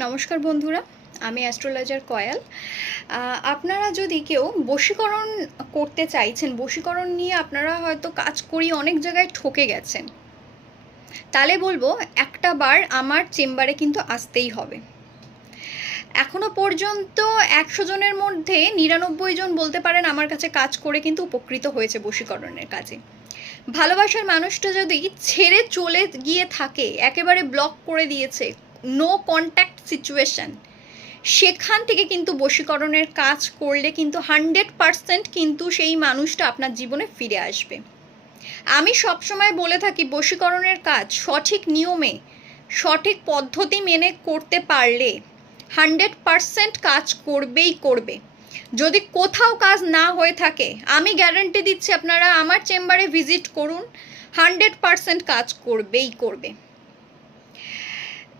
নমস্কার বন্ধুরা, আমি অ্যাস্ট্রোলজার কয়াল। আপনারা যদি কেউ বশীকরণ করতে চাইছেন, বশীকরণ নিয়ে আপনারা হয়তো কাজ করিয়ে অনেক জায়গায় ঠকে গেছেন, তাহলে বলবো একটা বার আমার চেম্বারে কিন্তু আসতেই হবে। এখনো পর্যন্ত 100 জনের মধ্যে 99 জন বলতে পারেন আমার কাছে কাজ করে কিন্তু উপকৃত হয়েছে বশীকরণের কাজে। ভালোবাসার মানুষটা যদি ছেড়ে চলে গিয়ে থাকে, একেবারে ব্লক করে দিয়েছে, নো কন্ট্যাক্ট সিচুয়েশন, সেখান থেকে কিন্তু বশীকরণের কাজ করলে কিন্তু 100% কিন্তু সেই মানুষটা আপনার জীবনে ফিরে আসবে। আমি সবসময় বলে থাকি বশীকরণের কাজ সঠিক নিয়মে, সঠিক পদ্ধতি মেনে করতে পারলে 100% কাজ করবেই করবে। যদি কোথাও কাজ না হয়ে থাকে, আমি গ্যারান্টি দিচ্ছি আপনারা আমার চেম্বারে ভিজিট করুন, 100% কাজ করবেই করবে।